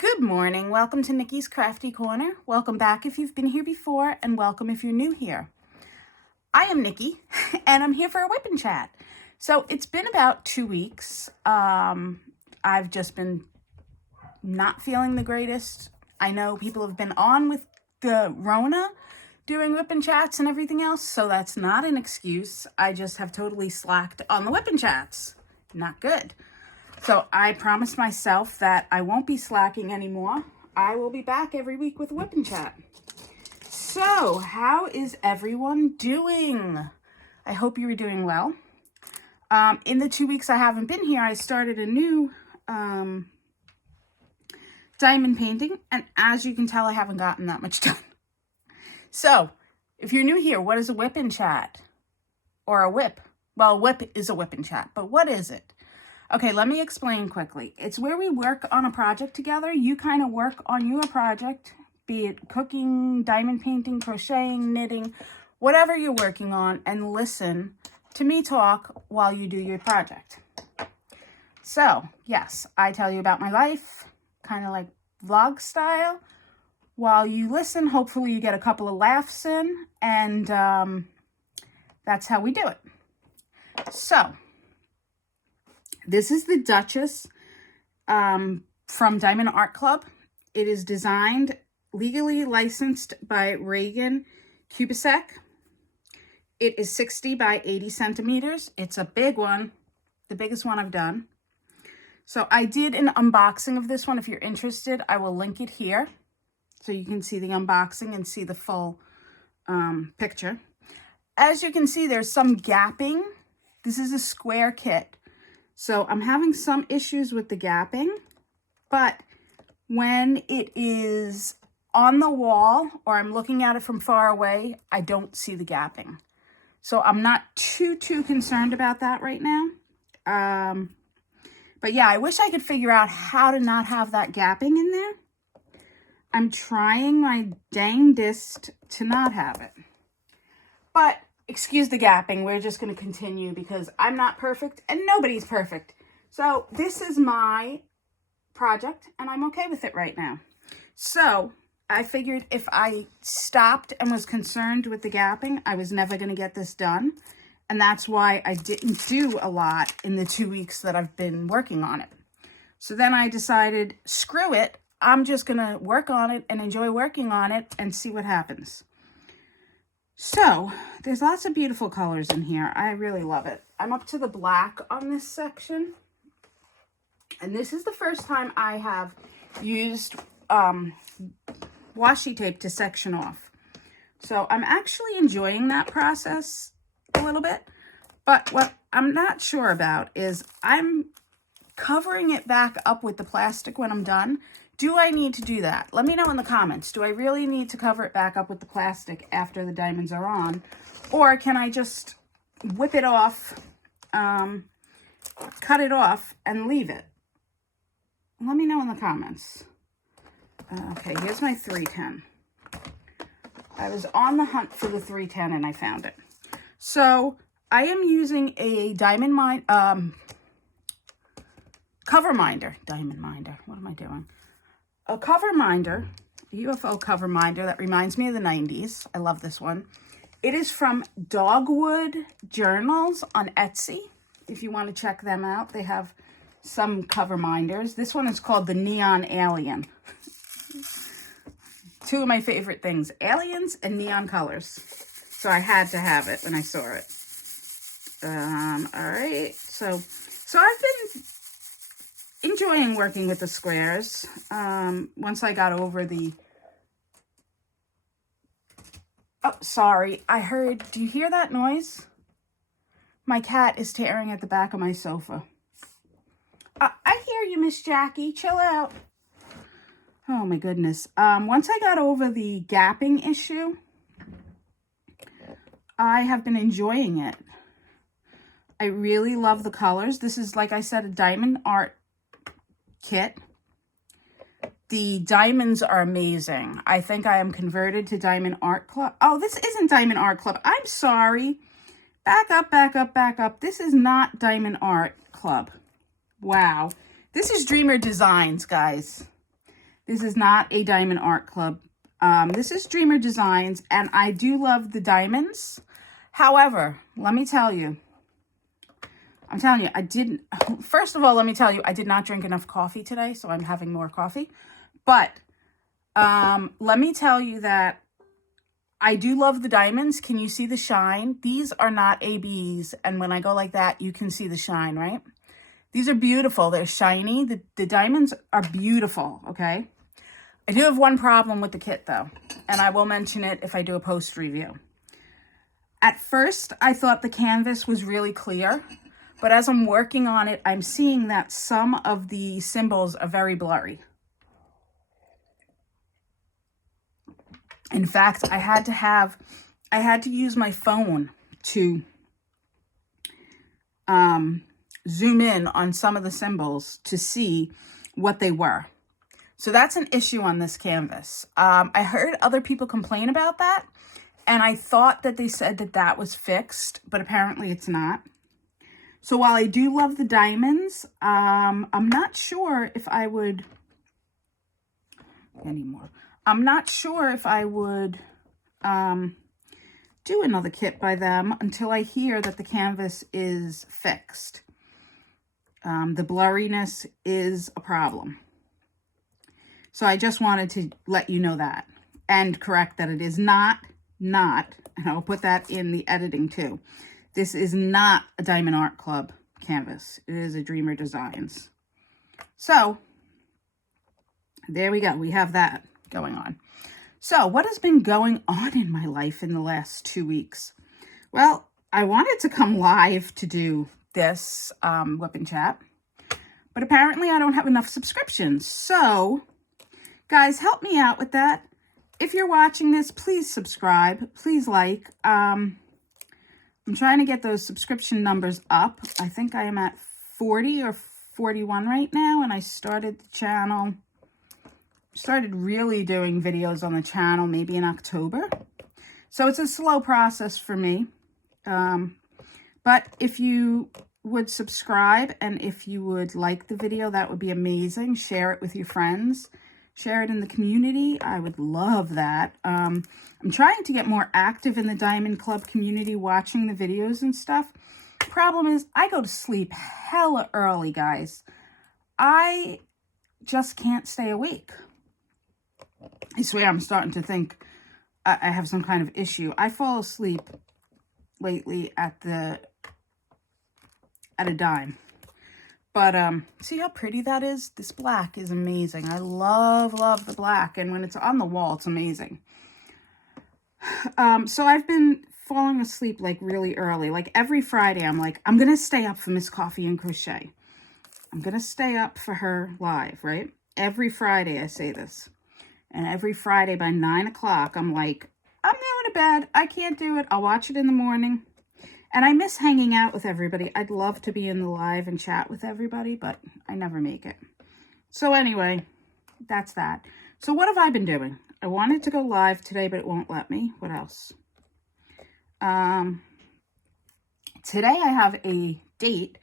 Good morning. Welcome to Nikki's Crafty Corner. Welcome back if you've been here before, and welcome if you're new here. I am Nikki, and I'm here for a WIP N Chat. So it's been about 2 weeks. I've just been not feeling the greatest. I know people have been on with the Rona doing WIP N Chats and everything else, so that's not an excuse. I just have totally slacked on the WIP N Chats. Not good. So I promised myself that I won't be slacking anymore. I will be back every week with WIP N Chat. So how is everyone doing? I hope you are doing well. In the 2 weeks I haven't been here, I started a new diamond painting. And as you can tell, I haven't gotten that much done. So if you're new here, what is a WIP N Chat? Or a WIP? Well, WIP is a WIP N Chat, but what is it? Okay, let me explain quickly. It's where we work on a project together. You kind of work on your project, be it cooking, diamond painting, crocheting, knitting, whatever you're working on, and listen to me talk while you do your project. So, yes, I tell you about my life, kind of like vlog style. While you listen, hopefully you get a couple of laughs in, and that's how we do it. So, this is the Duchess from Diamond Art Club. It is designed, legally licensed by Regan, Kubecek. It is 60 by 80 centimeters. It's a big one, the biggest one I've done. So I did an unboxing of this one. If you're interested, I will link it here so you can see the unboxing and see the full picture. As you can see, there's some gapping. This is a square kit. So I'm having some issues with the gapping, but when it is on the wall or I'm looking at it from far away, I don't see the gapping. So I'm not too concerned about that right now. But yeah, I wish I could figure out how to not have that gapping in there. I'm trying my dangdest to not have it. But excuse the gapping, we're just going to continue because I'm not perfect and nobody's perfect. So this is my project and I'm okay with it right now. So I figured if I stopped and was concerned with the gapping, I was never going to get this done. And that's why I didn't do a lot in the 2 weeks that I've been working on it. So then I decided, screw it, I'm just going to work on it and enjoy working on it and see what happens. So, there's lots of beautiful colors in here. I really love it. I'm up to the black on this section. And this is the first time I have used washi tape to section off. So, I'm actually enjoying that process a little bit. But what I'm not sure about is I'm covering it back up with the plastic when I'm done. Do I need to do that? Let me know in the comments. Do I really need to cover it back up with the plastic after the diamonds are on? Or can I just whip it off, cut it off, and leave it? Let me know in the comments. Okay, here's my 310. I was on the hunt for the 310 and I found it. So I am using a cover minder. Diamond minder. What am I doing? A cover minder, a UFO cover minder that reminds me of the 90s. I love this one. It is from Dogwood Journals on Etsy. If you want to check them out, they have some cover minders. This one is called the Neon Alien. Two of my favorite things, aliens and neon colors. So I had to have it when I saw it. All right, so I've been enjoying working with the squares. Once I got over the... Oh, sorry. I heard... Do you hear that noise? My cat is tearing at the back of my sofa. I hear you, Miss Jackie. Chill out. Oh, my goodness. Once I got over the gapping issue, I have been enjoying it. I really love the colors. This is, like I said, a diamond art kit. The diamonds are amazing. I think I am converted to Diamond Art Club. Oh, this isn't Diamond Art Club. I'm sorry. Back up, back up, back up. This is not Diamond Art Club. Wow. This is Dreamer Designs, guys. This is not a Diamond Art Club. This is Dreamer Designs, and I do love the diamonds. However, let me tell you, first of all, let me tell you, I did not drink enough coffee today, so I'm having more coffee. But let me tell you that I do love the diamonds. Can you see the shine? These are not ABs, and when I go like that, you can see the shine, right? These are beautiful. They're shiny. The diamonds are beautiful, okay? I do have one problem with the kit, though, and I will mention it if I do a post review. At first, I thought the canvas was really clear, but as I'm working on it, I'm seeing that some of the symbols are very blurry. In fact, I had to use my phone to zoom in on some of the symbols to see what they were. So that's an issue on this canvas. I heard other people complain about that, and I thought that they said that that was fixed, but apparently it's not. So while I do love the diamonds, I'm not sure if I would anymore. I'm not sure if I would do another kit by them until I hear that the canvas is fixed. The blurriness is a problem. So I just wanted to let you know that and correct that it is not, and I'll put that in the editing too. This is not a Diamond Art Club canvas. It is a Dreamer Designs. So there we go. We have that going on. So what has been going on in my life in the last 2 weeks? Well, I wanted to come live to do this WIP N Chat, but apparently I don't have enough subscriptions. So guys, help me out with that. If you're watching this, please subscribe. Please like. I'm trying to get those subscription numbers up. I think I am at 40 or 41 right now, and I started the channel. Started really doing videos on the channel maybe in October. So it's a slow process for me. But if you would subscribe and if you would like the video, that would be amazing. Share it with your friends. Share it in the community. I would love that. I'm trying to get more active in the Diamond Club community, watching the videos and stuff. Problem is, I go to sleep hella early, guys. I just can't stay awake. I swear I'm starting to think I have some kind of issue. I fall asleep lately at a dime. But see how pretty that is? This black is amazing. I love the black. And when it's on the wall, it's amazing. So I've been falling asleep like really early. Like every Friday, I'm like, I'm going to stay up for Miss Coffee and Crochet. I'm going to stay up for her live, right? Every Friday I say this. And every Friday by 9 o'clock, I'm like, I'm going to bed. I can't do it. I'll watch it in the morning. And I miss hanging out with everybody. I'd love to be in the live and chat with everybody, but I never make it. So anyway, that's that. So what have I been doing? I wanted to go live today, but it won't let me. What else? Today I have a date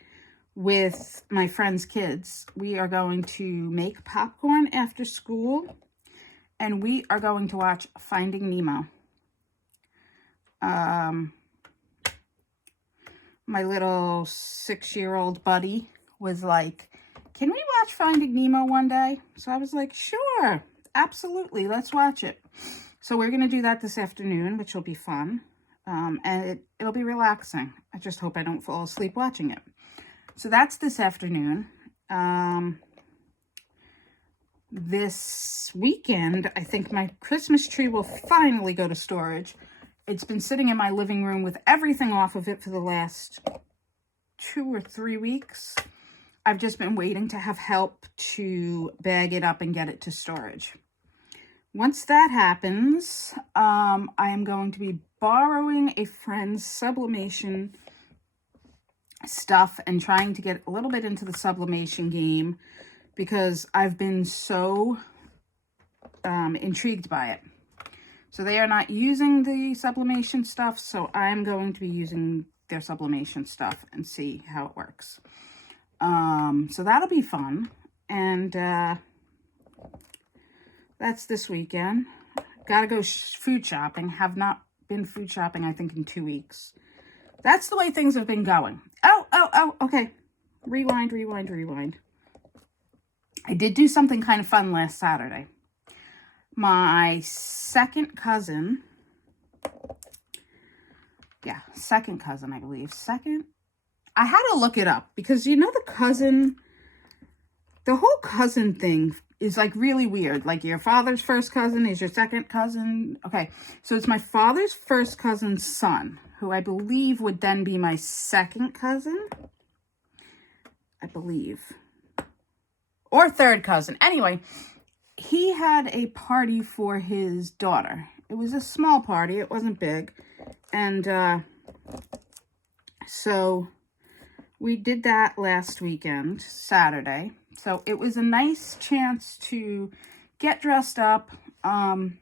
with my friend's kids. We are going to make popcorn after school, and we are going to watch Finding Nemo. My little 6-year-old buddy was like, can we watch Finding Nemo one day? So I was like, sure, absolutely, let's watch it. So we're going to do that this afternoon, which will be fun. And it'll be relaxing. I just hope I don't fall asleep watching it. So that's this afternoon. This weekend, I think my Christmas tree will finally go to storage. It's been sitting in my living room with everything off of it for the last 2 or 3 weeks. I've just been waiting to have help to bag it up and get it to storage. Once that happens, I am going to be borrowing a friend's sublimation stuff and trying to get a little bit into the sublimation game because I've been so intrigued by it. So they are not using the sublimation stuff, so I'm going to be using their sublimation stuff and see how it works. So that'll be fun. And that's this weekend. Gotta go food shopping. Have not been food shopping, I think, in 2 weeks. That's the way things have been going. Oh, okay. Rewind. I did do something kind of fun last Saturday. My second cousin, I believe. I had to look it up because, you know, the whole cousin thing is like really weird. Like your father's first cousin is your second cousin. Okay, so it's my father's first cousin's son, who I believe would then be my second cousin. I believe. Or third cousin. Anyway, he had a party for his daughter. It was a small party. It wasn't big. And so we did that last weekend, Saturday. So it was a nice chance to get dressed up and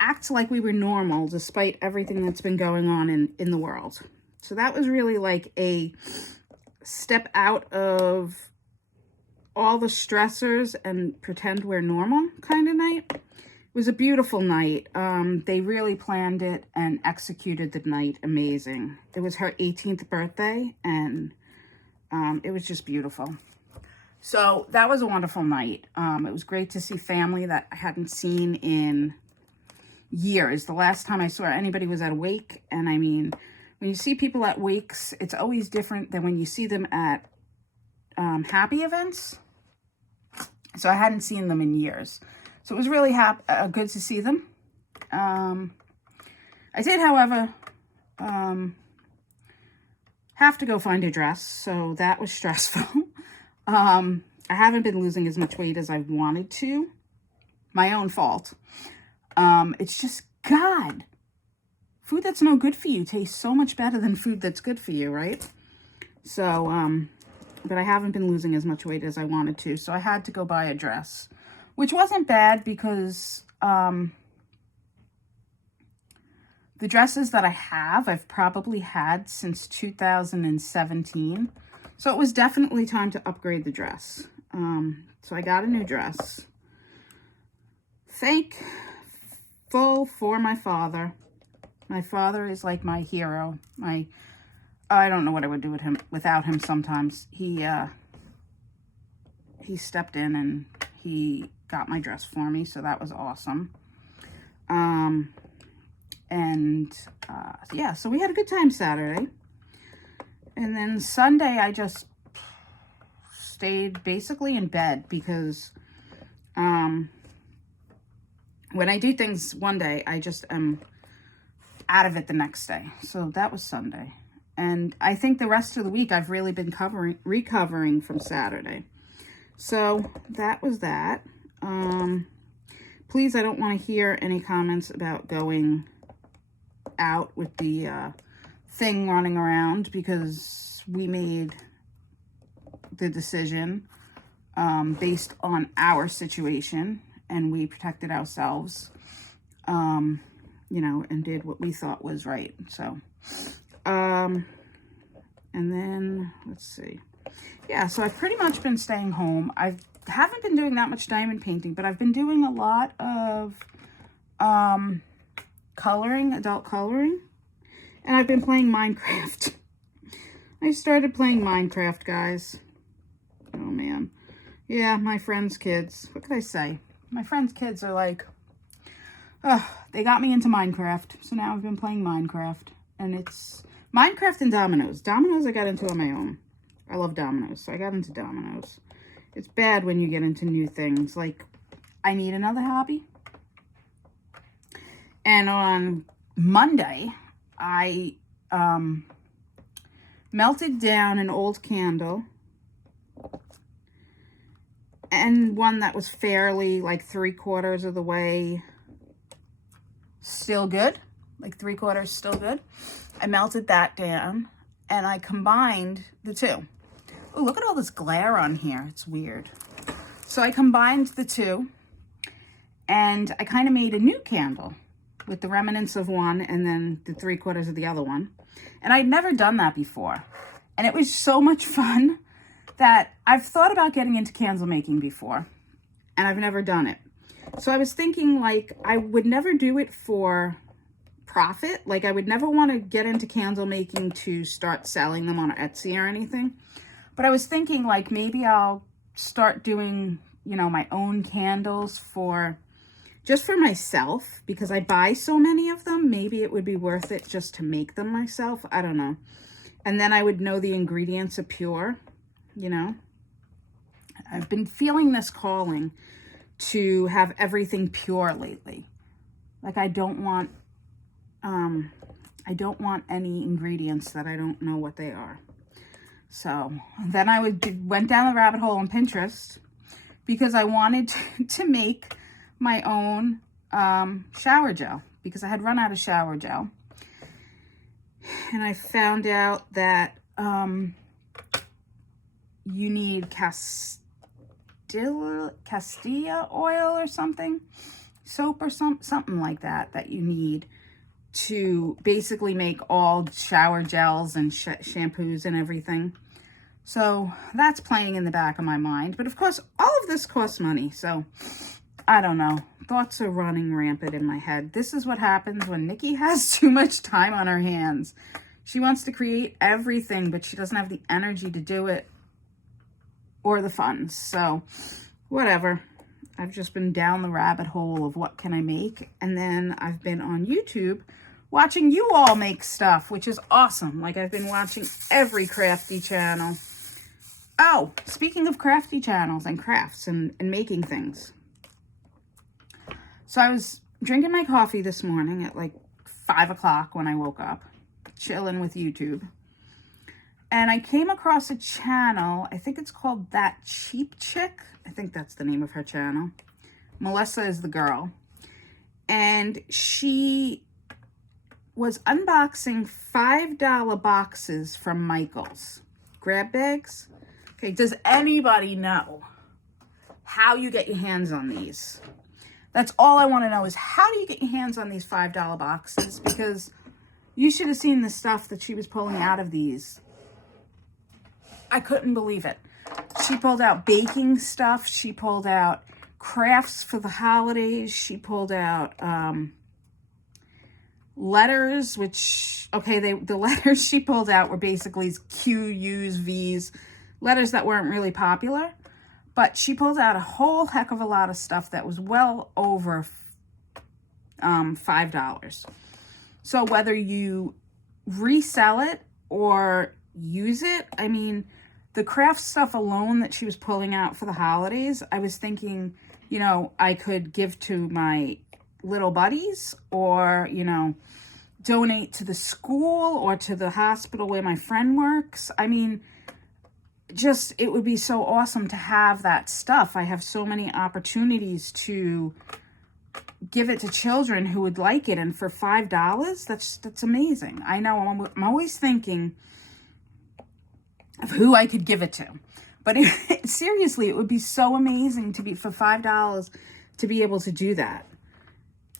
act like we were normal despite everything that's been going on in the world. So that was really like a step out of all the stressors and pretend we're normal kind of night. It was a beautiful night. They really planned it and executed the night amazing. It was her 18th birthday, and it was just beautiful. So that was a wonderful night. It was great to see family that I hadn't seen in years. The last time I saw anybody was at a wake, and I mean, when you see people at wakes, it's always different than when you see them at happy events. So I hadn't seen them in years. So it was really good to see them. I did, however, have to go find a dress. So that was stressful. I haven't been losing as much weight as I wanted to. My own fault. It's just, God, food that's no good for you tastes so much better than food that's good for you, right? So, but I haven't been losing as much weight as I wanted to. So I had to go buy a dress, which wasn't bad because the dresses that I have, I've probably had since 2017. So it was definitely time to upgrade the dress. So I got a new dress. Thankful for my father. My father is like my hero. I don't know what I would do without him sometimes. He stepped in and he got my dress for me, so that was awesome. Yeah, so we had a good time Saturday. And then Sunday, I just stayed basically in bed because when I do things one day, I just am out of it the next day. So that was Sunday. And I think the rest of the week, I've really been recovering from Saturday. So that was that. Please, I don't want to hear any comments about going out with the thing running around, because we made the decision based on our situation, and we protected ourselves, you know, and did what we thought was right. So, and then, let's see. Yeah, so I've pretty much been staying home. I haven't been doing that much diamond painting, but I've been doing a lot of adult coloring, and I've been playing Minecraft. I started playing Minecraft, guys. Oh, man. Yeah, my friends' kids. What could I say? My friends' kids are like, they got me into Minecraft, so now I've been playing Minecraft, and it's Minecraft and dominoes. Dominoes I got into on my own. I love dominoes, so I got into dominoes. It's bad when you get into new things. Like, I need another hobby. And on Monday, I melted down an old candle. And one that was fairly, like, 3/4 of the way still good. Like, 3/4 still good. I melted that down, and I combined the two. Oh, look at all this glare on here. It's weird. So I combined the two, and I kind of made a new candle with the remnants of one and then the 3/4 of the other one. And I'd never done that before. And it was so much fun that I've thought about getting into candle making before. and I've never done it. So I was thinking, like, I would never do it for profit. Like, I would never want to get into candle making to start selling them on Etsy or anything. But I was thinking, like, maybe I'll start doing, you know, my own candles for, just for myself, because I buy so many of them. Maybe it would be worth it just to make them myself. I don't know. And then I would know the ingredients are pure, you know. I've been feeling this calling to have everything pure lately. Like, I don't want any ingredients that I don't know what they are. So then I went down the rabbit hole on Pinterest because I wanted to make my own shower gel, because I had run out of shower gel. And I found out that you need Castilla oil or something, soap or something like that you need to basically make all shower gels and shampoos and everything. So that's playing in the back of my mind. But of course, all of this costs money. So I don't know. Thoughts are running rampant in my head. This is what happens when Nikki has too much time on her hands. She wants to create everything, but she doesn't have the energy to do it or the funds. So whatever. I've just been down the rabbit hole of what can I make. And then I've been on YouTube watching you all make stuff, which is awesome. Like, I've been watching every Crafty channel. Oh, speaking of Crafty channels and crafts and making things. So I was drinking my coffee this morning at like 5 o'clock when I woke up, chilling with YouTube. And I came across a channel, I think it's called That Cheap Chick. I think that's the name of her channel. Melissa is the girl. And she was unboxing $5 boxes from Michael's. Grab bags. Okay, does anybody know how you get your hands on these? That's all I want to know is, how do you get your hands on these $5 boxes? Because you should have seen the stuff that she was pulling out of these. I couldn't believe it. She pulled out baking stuff. She pulled out crafts for the holidays. She pulled out letters, which, okay, the letters she pulled out were basically Q, U's, V's, letters that weren't really popular. But she pulled out a whole heck of a lot of stuff that was well over $5. So whether you resell it or use it, I mean, the craft stuff alone that she was pulling out for the holidays, I was thinking, you know, I could give to my little buddies, or, you know, donate to the school or to the hospital where my friend works. I mean, just, it would be so awesome to have that stuff. I have so many opportunities to give it to children who would like it, and for $5, that's amazing. I know I'm always thinking of who I could give it to, but seriously, it would be so amazing to be, for $5 to be able to do that.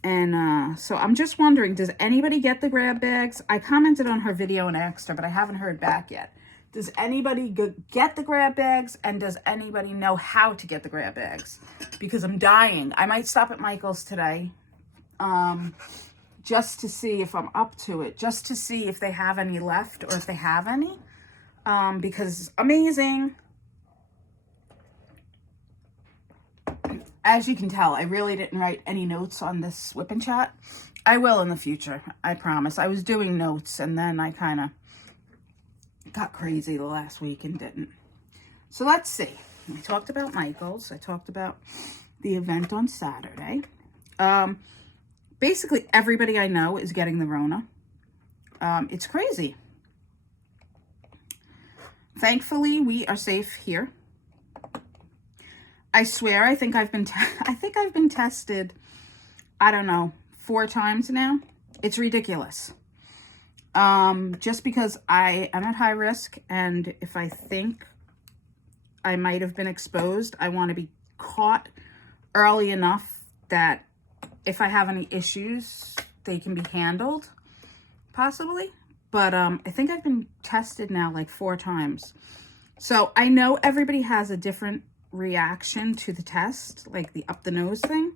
And so I'm just wondering, does anybody get the grab bags? I commented on her video and asked her, but I haven't heard back yet. Does anybody get the grab bags? And does anybody know how to get the grab bags? Because I'm dying. I might stop at Michael's today just to see if I'm up to it. Just to see if they have any left, or if they have any. Because amazing. As you can tell, I really didn't write any notes on this WIP N Chat. I will in the future. I promise. I was doing notes, and then I kind of got crazy the last week and didn't. So let's see. I talked about Michael's. I talked about the event on Saturday. Basically, everybody I know is getting the Rona. It's crazy. Thankfully, we are safe here. I swear, I think I've been tested, I don't know, 4 times now. It's ridiculous. Just because I am at high risk, and if I think I might have been exposed, I want to be caught early enough that if I have any issues, they can be handled, possibly. But I think I've been tested now like 4 times. So I know everybody has a different reaction to the test, like the up the nose thing,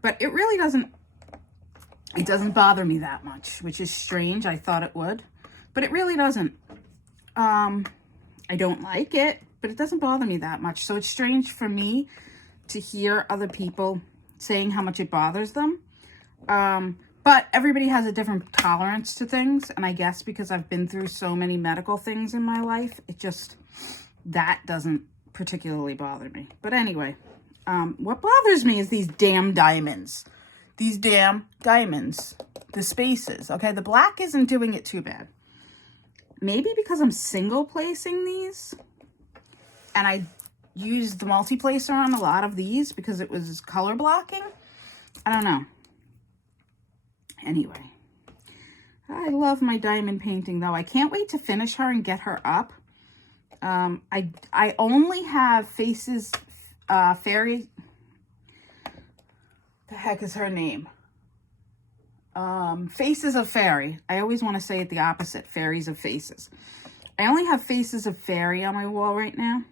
but it really doesn't, it doesn't bother me that much, which is strange. I thought it would, but it really doesn't. I don't like it, but it doesn't bother me that much. So it's strange for me to hear other people saying how much it bothers them. But everybody has a different tolerance to things. And I guess because I've been through so many medical things in my life, it just, that doesn't particularly bother me. But anyway, what bothers me is these damn diamonds. These damn diamonds. The spaces. Okay, the black isn't doing it too bad. Maybe because I'm single placing these. And I used the multi-placer on a lot of these because it was color blocking. I don't know. Anyway, I love my diamond painting though. I can't wait to finish her and get her up. I only have Faces, Fairy, the heck is her name? Faces of Fairy. I always want to say it the opposite, Fairies of Faces. I only have Faces of Fairy on my wall right now.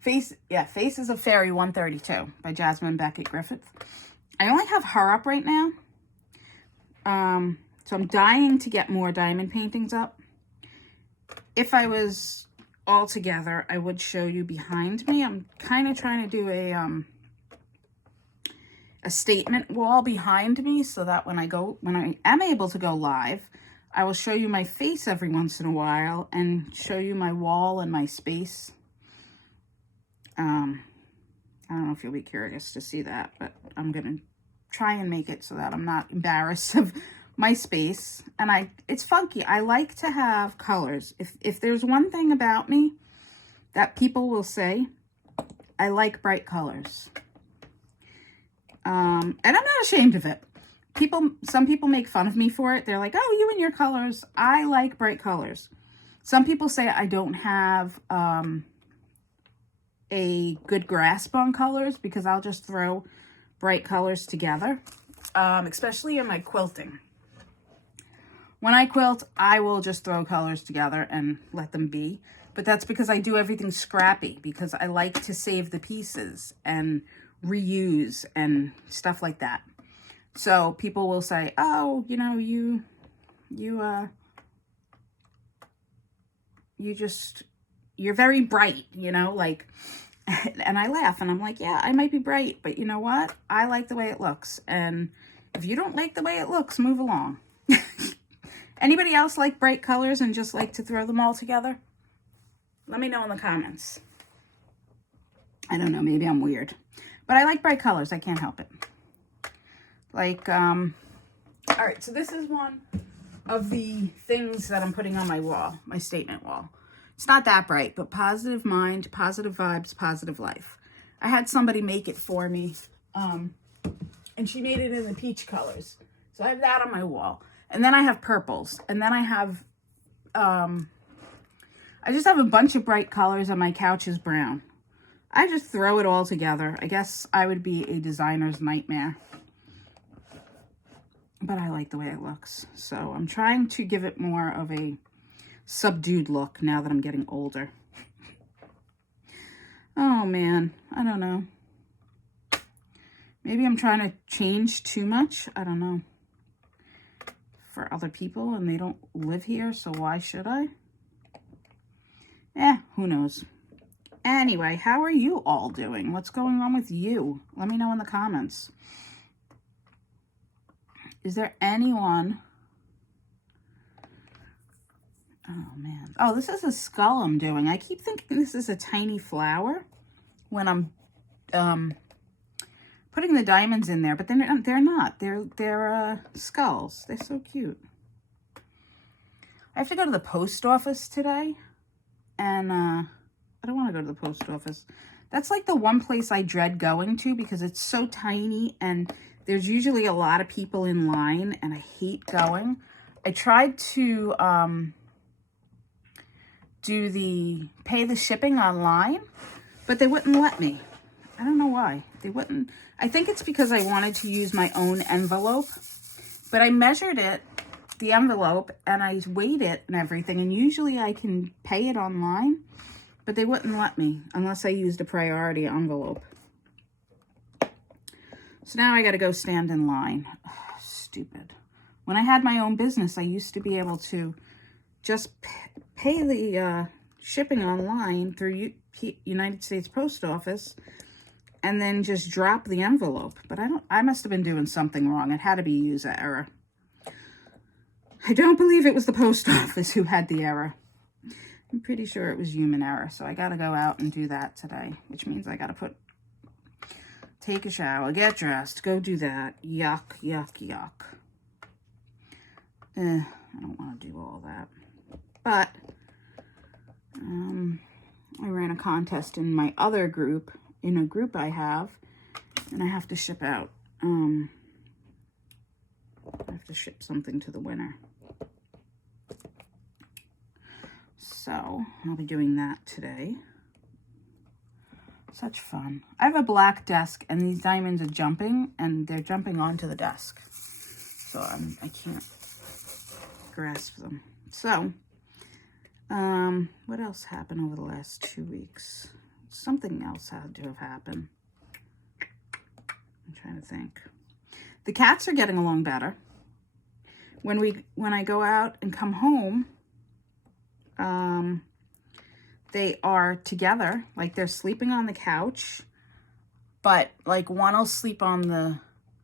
Faces of Fairy 132 by Jasmine Beckett Griffith. I only have her up right now. So I'm dying to get more diamond paintings up. If I was all together, I would show you behind me. I'm kind of trying to do a statement wall behind me so that when I am able to go live, I will show you my face every once in a while and show you my wall and my space. I don't know if you'll be curious to see that, but I'm going to try and make it so that I'm not embarrassed of my space. And it's funky. I like to have colors. If there's one thing about me that people will say, I like bright colors. And I'm not ashamed of it. Some people make fun of me for it. They're like, oh, you and your colors. I like bright colors. Some people say I don't have a good grasp on colors because I'll just throw bright colors together, especially in my quilting. When I quilt, I will just throw colors together and let them be. But that's because I do everything scrappy, because I like to save the pieces and reuse and stuff like that. So people will say, oh, you know, you're very bright, you know, like, and I laugh and I'm like, yeah, I might be bright, but you know what? I like the way it looks. And if you don't like the way it looks, move along. Anybody else like bright colors and just like to throw them all together? Let me know in the comments. I don't know, maybe I'm weird, but I like bright colors. I can't help it. Like, all right, so this is one of the things that I'm putting on my wall, my statement wall. It's not that bright, but positive mind, positive vibes, positive life. I had somebody make it for me, and she made it in the peach colors. So I have that on my wall. And then I have purples. And then I have, I just have a bunch of bright colors and my couch is brown. I just throw it all together. I guess I would be a designer's nightmare. But I like the way it looks. So I'm trying to give it more of a subdued look now that I'm getting older. Oh man, I don't know. Maybe I'm trying to change too much. I don't know. For other people, and they don't live here, so why should I? Who knows? Anyway, how are you all doing? What's going on with you? Let me know in the comments. Is there anyone... Oh, man. Oh, this is a skull I'm doing. I keep thinking this is a tiny flower when I'm putting the diamonds in there, but they're not. They're skulls. They're so cute. I have to go to the post office today, and I don't want to go to the post office. That's like the one place I dread going to because it's so tiny, and there's usually a lot of people in line, and I hate going. I tried to pay the shipping online, but they wouldn't let me. I don't know why. They wouldn't. I think it's because I wanted to use my own envelope, but I measured it, the envelope, and I weighed it and everything, and usually I can pay it online, but they wouldn't let me unless I used a priority envelope. So now I got to go stand in line. Ugh, stupid. When I had my own business, I used to be able to just pay the shipping online through United States Post Office and then just drop the envelope. But I must have been doing something wrong. It had to be a user error. I don't believe it was the post office who had the error. I'm pretty sure it was human error. So I got to go out and do that today, which means I got to take a shower, get dressed, go do that. Yuck, yuck, yuck. I don't want to do all that. But I ran a contest in my other group, in a group I have, and I have to ship out. I have to ship something to the winner. So I'll be doing that today. Such fun. I have a black desk and these diamonds are jumping and they're jumping onto the desk. So I can't grasp them. So, what else happened over the last 2 weeks? Something else had to have happened. I'm trying to think. The cats are getting along better. When I go out and come home, they are together, like they're sleeping on the couch, but like one will sleep on the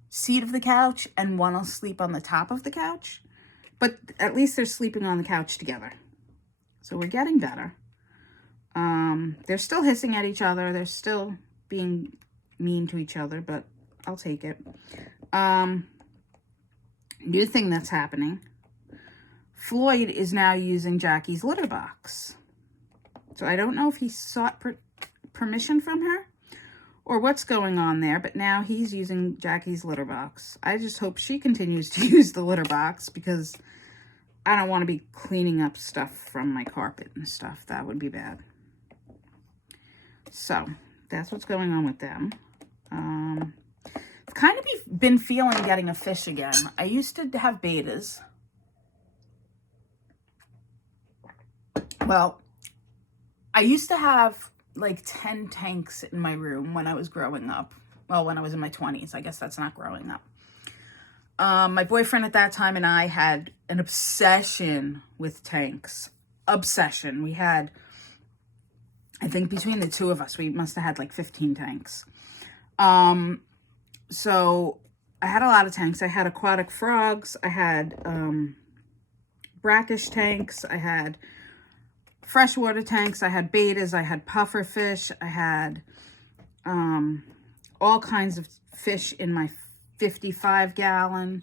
seat of the couch and one will sleep on the top of the couch, but at least they're sleeping on the couch together. So we're getting better. They're still hissing at each other. They're still being mean to each other, but I'll take it. New thing that's happening. Floyd is now using Jackie's litter box. So I don't know if he sought permission from her or what's going on there, but now he's using Jackie's litter box. I just hope she continues to use the litter box because I don't want to be cleaning up stuff from my carpet and stuff. That would be bad. So that's what's going on with them. I've kind of been feeling getting a fish again. I used to have betas. Well, I used to have like 10 tanks in my room when I was growing up. Well, when I was in my 20s. I guess that's not growing up. My boyfriend at that time and I had an obsession with tanks. Obsession. We had, I think between the two of us, we must have had like 15 tanks. So I had a lot of tanks. I had aquatic frogs. I had brackish tanks. I had freshwater tanks. I had betas. I had puffer fish. I had all kinds of fish in my 55-gallon.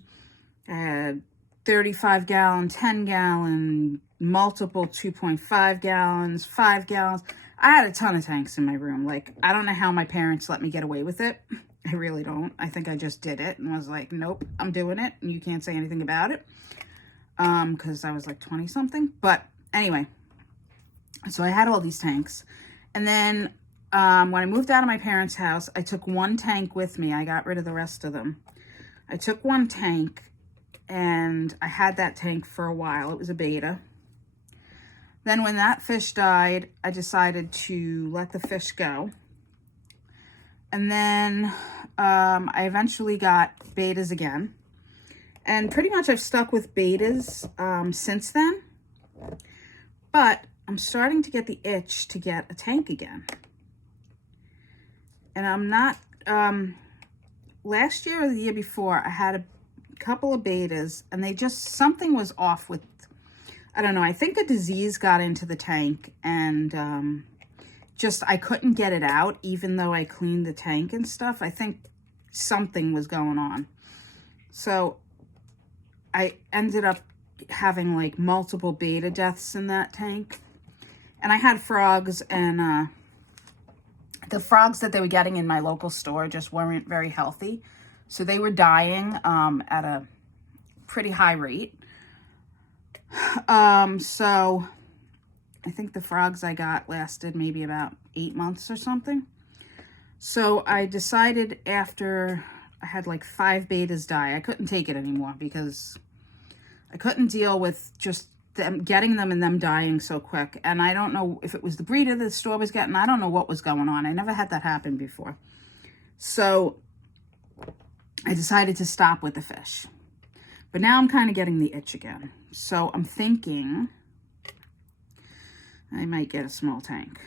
I had 35-gallon, 10-gallon, multiple 2.5 gallons, 5 gallons. I had a ton of tanks in my room. Like, I don't know how my parents let me get away with it. I really don't. I think I just did it and was like, nope, I'm doing it. And you can't say anything about it. Because I was like 20-something. But anyway, so I had all these tanks. And then when I moved out of my parents' house, I took one tank with me. I got rid of the rest of them. I took one tank and I had that tank for a while. It was a beta. Then when that fish died, I decided to let the fish go. And then I eventually got betas again. And pretty much I've stuck with betas since then. But I'm starting to get the itch to get a tank again. And I'm not, last year or the year before, I had a couple of betas and they just, something was off with, I don't know, I think a disease got into the tank and just, I couldn't get it out even though I cleaned the tank and stuff. I think something was going on. So I ended up having like multiple beta deaths in that tank. And I had frogs and the frogs that they were getting in my local store just weren't very healthy. So they were dying at a pretty high rate. So I think the frogs I got lasted maybe about 8 months or something. So I decided after I had like 5 betas die, I couldn't take it anymore because I couldn't deal with just them getting them and them dying so quick. And I don't know if it was the breeder the store was getting. I don't know what was going on. I never had that happen before. So I decided to stop with the fish. But now I'm kind of getting the itch again. So I'm thinking I might get a small tank.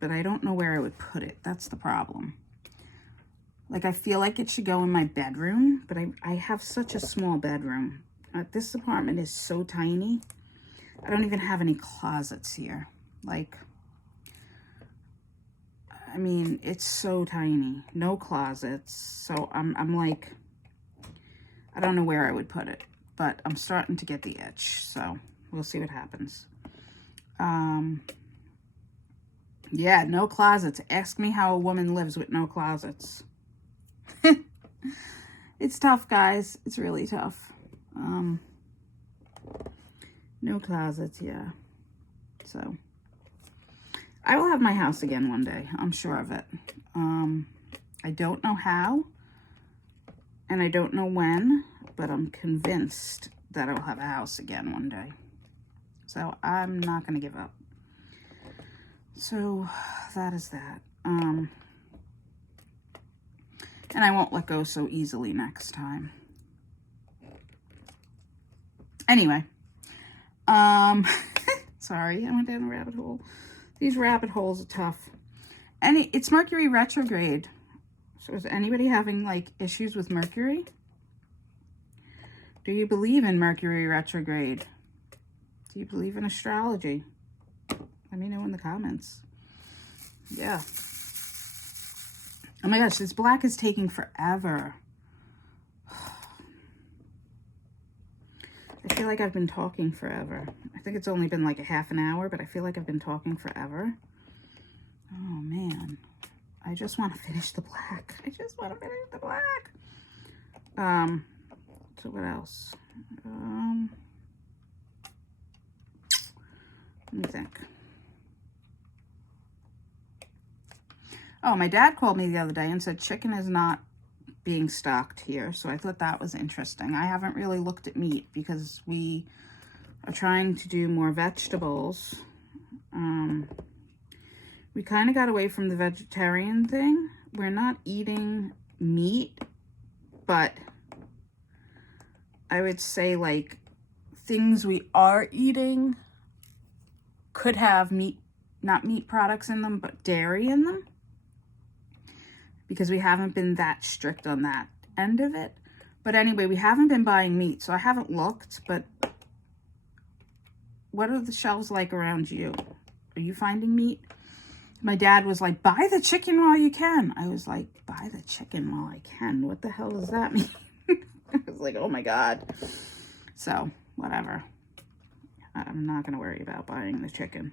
But I don't know where I would put it. That's the problem. Like, I feel like it should go in my bedroom, but I have such a small bedroom. This apartment is so tiny. I don't even have any closets here. Like, I mean, it's so tiny. No closets. So I'm like, I don't know where I would put it, but I'm starting to get the itch. So we'll see what happens. Yeah, no closets. Ask me how a woman lives with no closets. It's tough, guys. It's really tough. No closets, yeah. So I will have my house again one day. I'm sure of it. I don't know how, and I don't know when, but I'm convinced that I'll have a house again one day. So I'm not going to give up. So that is that. And I won't let go so easily next time. Anyway, sorry, I went down a rabbit hole. These rabbit holes are tough. And it's Mercury retrograde. So is anybody having like issues with Mercury? Do you believe in Mercury retrograde? Do you believe in astrology? Let me know in the comments. Yeah. Oh my gosh, this black is taking forever. I feel like I've been talking forever. I think it's only been like a half an hour, but I feel like I've been talking forever. Oh man. I just want to finish the black. I just want to finish the black. So what else? Let me think. Oh, my dad called me the other day and said chicken is not being stocked here. So I thought that was interesting. I haven't really looked at meat because we are trying to do more vegetables. We kind of got away from the vegetarian thing. We're not eating meat, but I would say like things we are eating could have meat, not meat products in them, but dairy in them. Because we haven't been that strict on that end of it. But anyway, we haven't been buying meat, so I haven't looked. But what are the shelves like around you? Are you finding meat? My dad was like, buy the chicken while you can. I was like, buy the chicken while I can? What the hell does that mean? I was like, oh my God. So, whatever. I'm not going to worry about buying the chicken.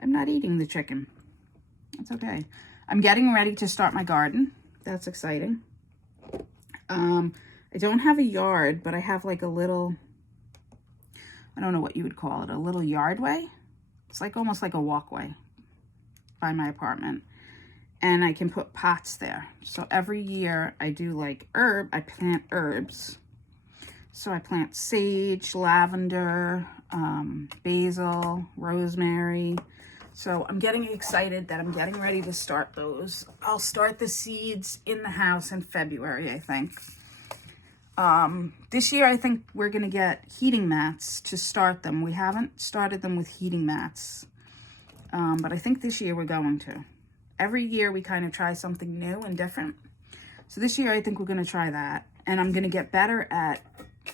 I'm not eating the chicken. It's okay. I'm getting ready to start my garden. That's exciting. I don't have a yard, but I have like a little, I don't know what you would call it, a little yardway. It's like almost like a walkway by my apartment. And I can put pots there. So every year I do like I plant herbs. So I plant sage, lavender, basil, rosemary. So I'm getting excited that I'm getting ready to start those. I'll start the seeds in the house in February, I think. This year, I think we're going to get heating mats to start them. We haven't started them with heating mats. But I think this year we're going to. Every year we kind of try something new and different. So this year I think we're going to try that. And I'm going to get better at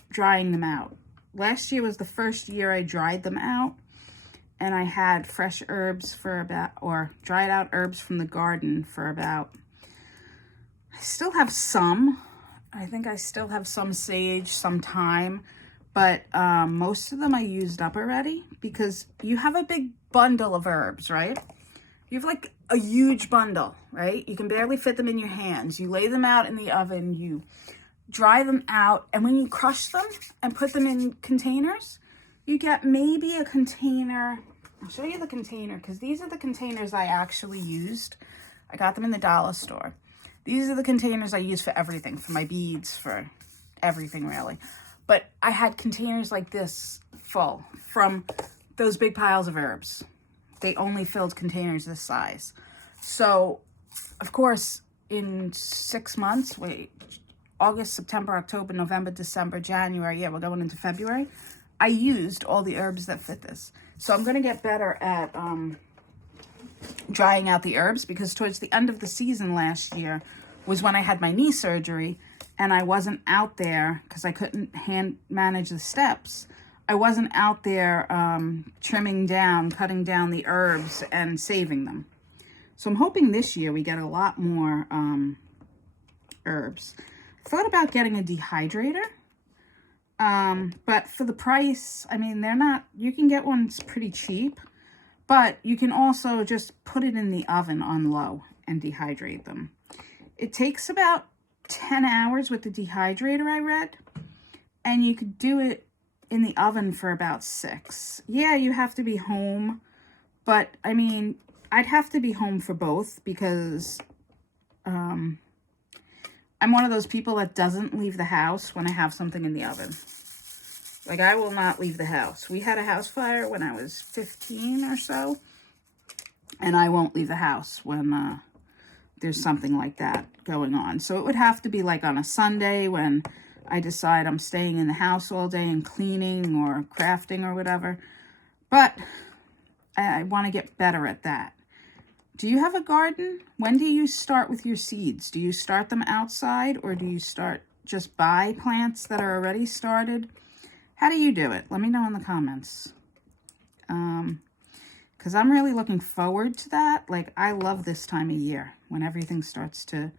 drying them out. Last year was the first year I dried them out. And I had fresh herbs for about, or dried out herbs from the garden for about, I still have some. I think I still have some sage, some thyme. But most of them I used up already because you have a big bundle of herbs, right? You have like a huge bundle, right? You can barely fit them in your hands. You lay them out in the oven, you dry them out, and when you crush them and put them in containers, you get maybe a container. I'll show you the container because these are the containers I actually used. I got them in the dollar store. These are the containers I use for everything, for my beads, for everything really. but I had containers like this full from those big piles of herbs. They only filled containers this size. So, of course, in 6 months, August, September, October, November, December, January, yeah, we're going into February, I used all the herbs that fit this. So I'm going to get better at drying out the herbs, because towards the end of the season last year was when I had my knee surgery, and I wasn't out there because I couldn't manage the steps. I wasn't out there trimming down, cutting down the herbs and saving them. So I'm hoping this year we get a lot more herbs. I thought about getting a dehydrator, but for the price, I mean, they're not, you can get one pretty cheap, but you can also just put it in the oven on low and dehydrate them. It takes about 10 hours with the dehydrator, I read, and you could do it in the oven for about 6. Yeah, you have to be home, but I mean, I'd have to be home for both, because I'm one of those people that doesn't leave the house when I have something in the oven. Like, I will not leave the house. We had a house fire when I was 15 or so, and I won't leave the house when there's something like that going on. So it would have to be like on a Sunday when I decide I'm staying in the house all day and cleaning or crafting or whatever. But I want to get better at that. Do you have a garden? When do you start with your seeds? Do you start them outside, or do you just buy plants that are already started? How do you do it? Let me know in the comments. Because I'm really looking forward to that. Like, I love this time of year when everything starts to...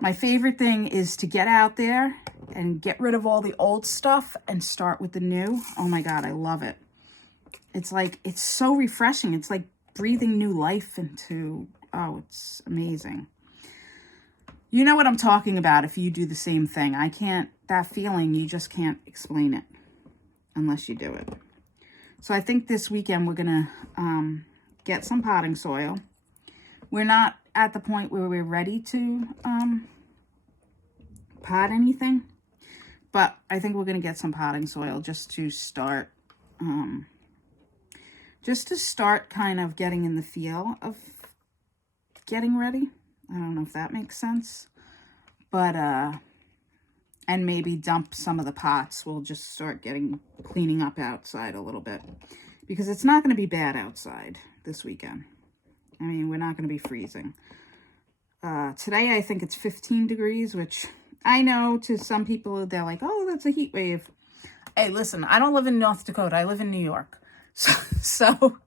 My favorite thing is to get out there and get rid of all the old stuff and start with the new. Oh my God, I love it. It's like, it's so refreshing. It's like breathing new life into... Oh, it's amazing. You know what I'm talking about if you do the same thing. I can't... That feeling, you just can't explain it unless you do it. So I think this weekend we're going to get some potting soil. We're not at the point where we're ready to pot anything, but I think we're going to get some potting soil just to start kind of getting in the feel of getting ready. I don't know if that makes sense, but and maybe dump some of the pots. We'll just start cleaning up outside a little bit, because it's not going to be bad outside this weekend. I mean, we're not going to be freezing. Today, I think it's 15 degrees, which I know to some people, they're like, oh, that's a heat wave. Hey, listen, I don't live in North Dakota. I live in New York. So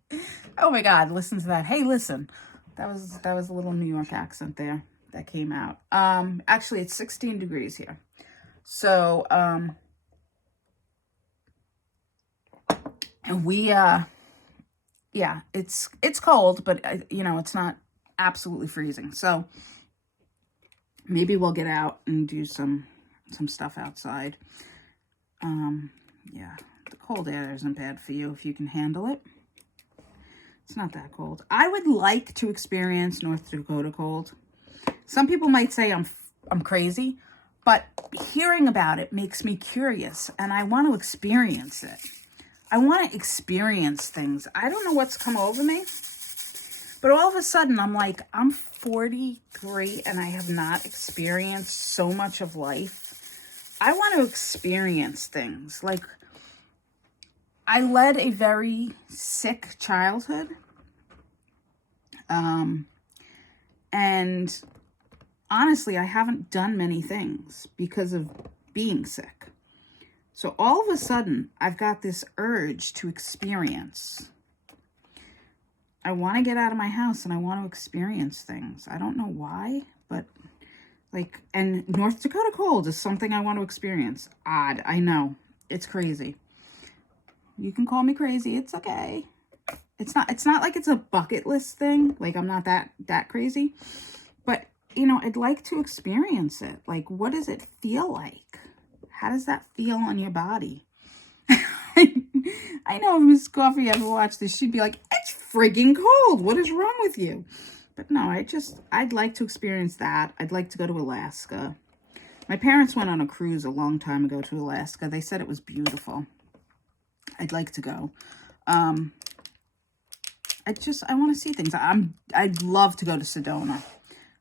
oh my God, listen to that. Hey, listen, that was a little New York accent there that came out. Actually, it's 16 degrees here. So, and we, yeah, it's cold, but, you know, it's not absolutely freezing. So maybe we'll get out and do some stuff outside. Yeah, the cold air isn't bad for you if you can handle it. It's not that cold. I would like to experience North Dakota cold. Some people might say I'm crazy, but hearing about it makes me curious, and I want to experience it. I want to experience things. I don't know what's come over me, but all of a sudden I'm like, I'm 43 and I have not experienced so much of life. I want to experience things. Like, I led a very sick childhood. And honestly, I haven't done many things because of being sick. So all of a sudden, I've got this urge to experience. I want to get out of my house and I want to experience things. I don't know why, but like, and North Dakota cold is something I want to experience. Odd, I know. It's crazy. You can call me crazy. It's okay. It's not like it's a bucket list thing. Like, I'm not that crazy. But, you know, I'd like to experience it. Like, what does it feel like? How does that feel on your body? I know if Miss Coffee ever watched this, she'd be like, it's frigging cold. What is wrong with you? But no, I'd like to experience that. I'd like to go to Alaska. My parents went on a cruise a long time ago to Alaska. They said it was beautiful. I'd like to go. I want to see things. I'd love to go to Sedona.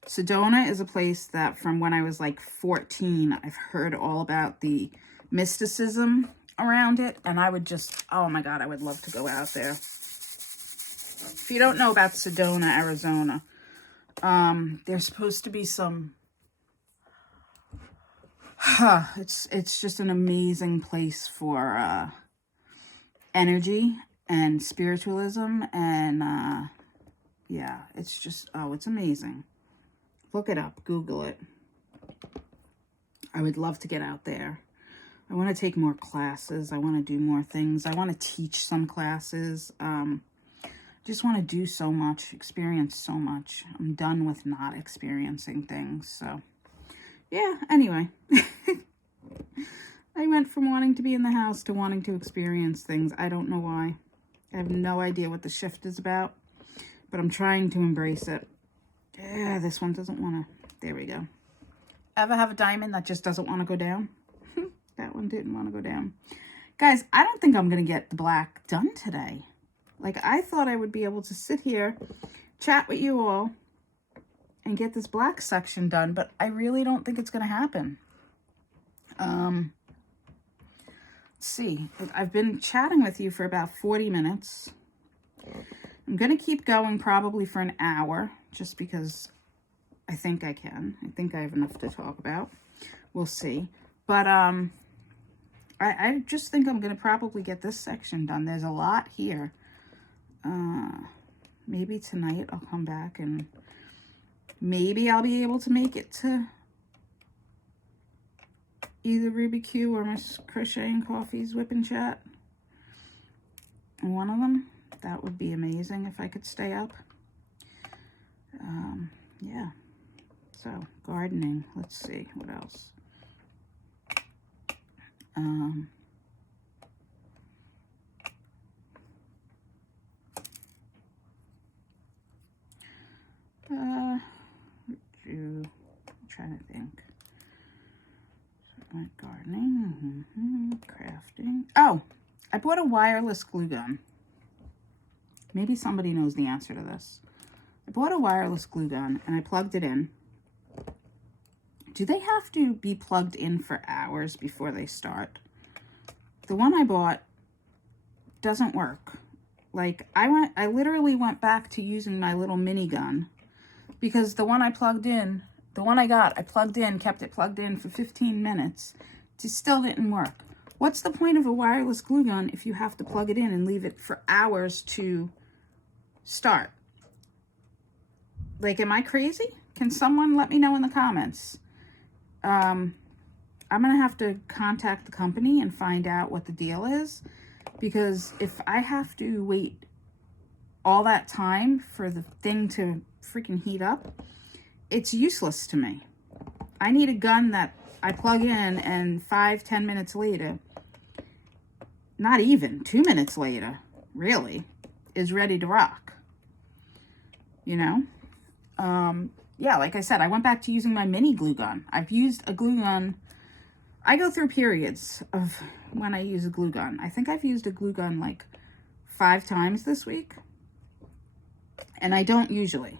Sedona is a place that from when I was like 14, I've heard all about the mysticism around it. And I would just, oh my God, I would love to go out there. If you don't know about Sedona, Arizona, there's supposed to be some, it's just an amazing place for energy and spiritualism. And yeah, it's just, oh, it's amazing. Look it up, Google it. I would love to get out there. I want to take more classes. I want to do more things. I want to teach some classes. Just want to do so much, experience so much. I'm done with not experiencing things. So, yeah, anyway. I went from wanting to be in the house to wanting to experience things. I don't know why. I have no idea what the shift is about, but I'm trying to embrace it. Yeah, this one doesn't want to. There we go. Ever have a diamond that just doesn't want to go down? That one didn't want to go down. Guys, I don't think I'm going to get the black done today. Like, I thought I would be able to sit here, chat with you all, and get this black section done, but I really don't think it's going to happen. Let's see. I've been chatting with you for about 40 minutes. I'm going to keep going probably for an hour, just because I think I can. I think I have enough to talk about. We'll see. But I just think I'm going to probably get this section done. There's a lot here. Maybe tonight I'll come back and maybe I'll be able to make it to either Ruby Q or Miss Crochet and Coffee's WIP N Chat. One of them. That would be amazing if I could stay up. Yeah. So, gardening. Let's see. What else? I'm trying to think. So, gardening, crafting. Oh, I bought a wireless glue gun. Maybe somebody knows the answer to this. I bought a wireless glue gun and I plugged it in. Do they have to be plugged in for hours before they start? The one I bought doesn't work. Like, I literally went back to using my little mini gun because the one I plugged in, the one I got, I plugged in, kept it plugged in for 15 minutes. It still didn't work. What's the point of a wireless glue gun if you have to plug it in and leave it for hours to start? Like, am I crazy? Can someone let me know in the comments? I'm going to have to contact the company and find out what the deal is, because if I have to wait all that time for the thing to freaking heat up, it's useless to me. I need a gun that I plug in and 5-10 minutes later, not even 2 minutes later, really, is ready to rock. You know? Yeah, like I said, I went back to using my mini glue gun. I've used a glue gun. I go through periods of when I use a glue gun. I think I've used a glue gun like 5 times this week. And I don't usually.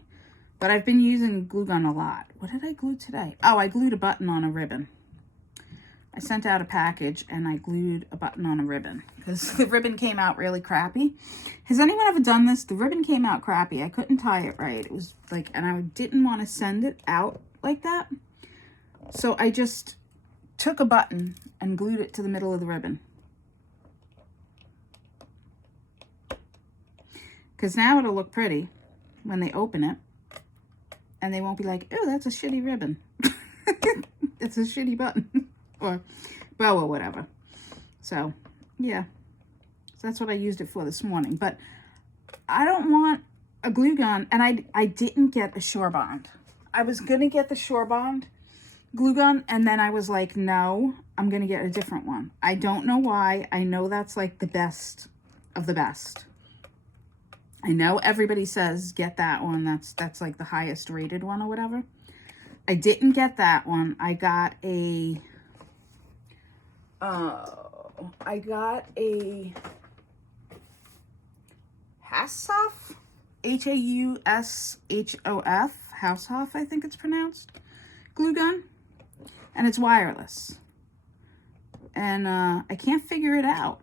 But I've been using glue gun a lot. What did I glue today? Oh, I glued a button on a ribbon. I sent out a package and I glued a button on a ribbon because the ribbon came out really crappy. Has anyone ever done this? The ribbon came out crappy. I couldn't tie it right. It was like, and I didn't want to send it out like that. So I just took a button and glued it to the middle of the ribbon. Because now it'll look pretty when they open it. And they won't be like, oh, that's a shitty ribbon. It's a shitty button. Or bow or whatever. So, yeah. So that's what I used it for this morning. But I don't want a glue gun. And I didn't get a Sure Bond. I was going to get the Sure Bond glue gun. And then I was like, no, I'm going to get a different one. I don't know why. I know that's like the best of the best. I know everybody says get that one. That's like the highest rated one or whatever. I didn't get that one. I got a Haushoff, Haushoff, Haushoff, I think it's pronounced, glue gun, and it's wireless. And I can't figure it out.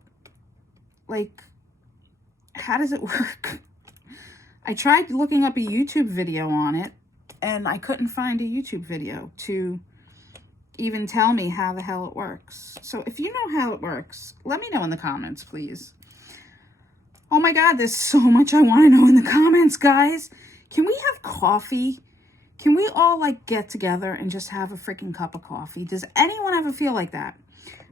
Like, how does it work? I tried looking up a YouTube video on it, and I couldn't find a YouTube video to even tell me how the hell it works. So if you know how it works, let me know in the comments, please. Oh my God, there's so much I want to know in the comments, guys. Can we have coffee? Can we all like get together and just have a freaking cup of coffee? Does anyone ever feel like that?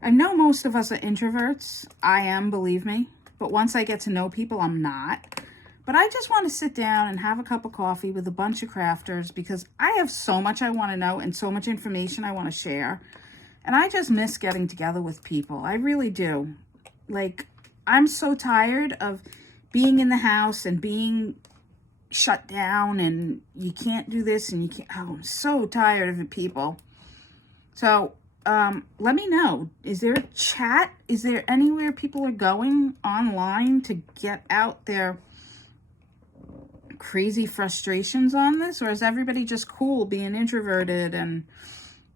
I know most of us are introverts. I am, believe me. But once I get to know people, I'm not. But I just want to sit down and have a cup of coffee with a bunch of crafters because I have so much I want to know and so much information I want to share. And I just miss getting together with people. I really do. Like, I'm so tired of being in the house and being shut down and you can't do this and you can't. Oh, I'm so tired of it, people. So, let me know. Is there a chat? Is there anywhere people are going online to get out their crazy frustrations on this? Or is everybody just cool being introverted and,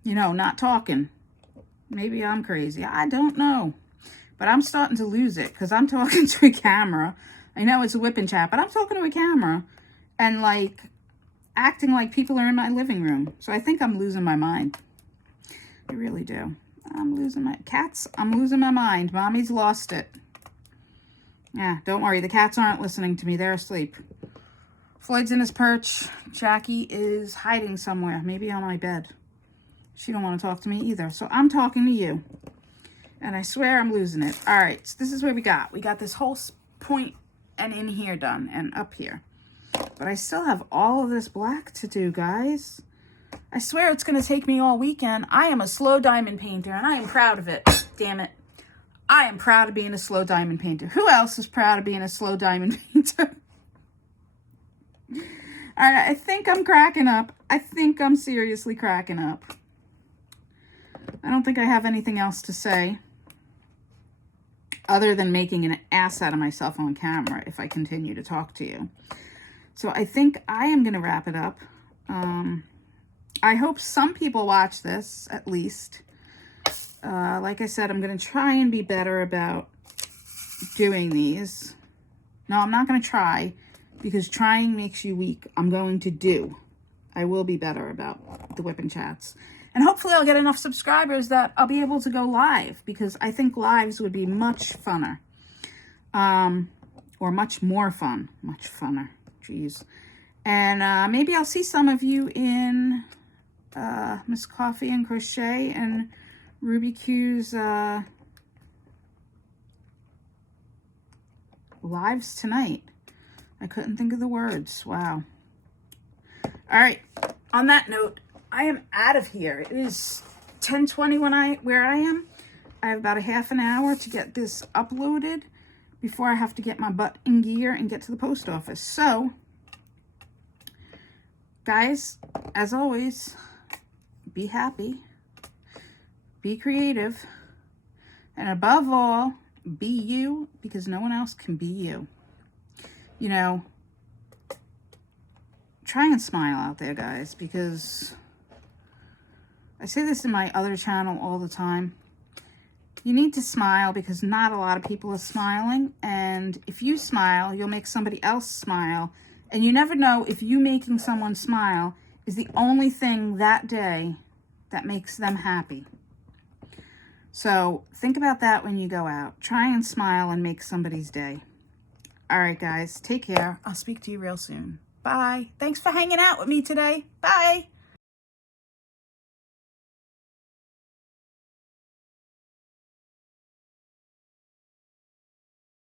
you know, not talking? Maybe I'm crazy. I don't know. But I'm starting to lose it because I'm talking to a camera. I know it's a WIP N Chat, but I'm talking to a camera and like acting like people are in my living room. So I think I'm losing my mind. I really do. I'm losing my mind. Mommy's lost it. Yeah, don't worry. The cats aren't listening to me. They're asleep. Floyd's in his perch. Jackie is hiding somewhere. Maybe on my bed. She don't want to talk to me either. So I'm talking to you. And I swear I'm losing it. All right, so this is where we got. We got this whole point and in here done and up here. But I still have all of this black to do, guys. I swear it's going to take me all weekend. I am a slow diamond painter, and I am proud of it. Damn it. I am proud of being a slow diamond painter. Who else is proud of being a slow diamond painter? All right, I think I'm cracking up. I think I'm seriously cracking up. I don't think I have anything else to say other than making an ass out of myself on camera if I continue to talk to you. So I think I am going to wrap it up. I hope some people watch this, at least. Like I said, I'm going to try and be better about doing these. No, I'm not going to try, because trying makes you weak. I'm going to do. I will be better about the WIP N Chats. And hopefully I'll get enough subscribers that I'll be able to go live, because I think lives would be much funner. Or much more fun. Much funner. Jeez. And maybe I'll see some of you in Miss Coffee and Crochet and Ruby Q's lives tonight. I couldn't think of the words. Wow. All right. On that note, I am out of here. It is 10:20 where I am. I have about a half an hour to get this uploaded before I have to get my butt in gear and get to the post office. So, guys, as always, be happy, be creative, and above all, be you, because no one else can be you. You know, try and smile out there, guys, because I say this in my other channel all the time. You need to smile because not a lot of people are smiling. And if you smile, you'll make somebody else smile. And you never know if you making someone smile is the only thing that day that makes them happy. So think about that when you go out. Try and smile and make somebody's day. All right, guys, take care. I'll speak to you real soon. Bye. Thanks for hanging out with me today. Bye.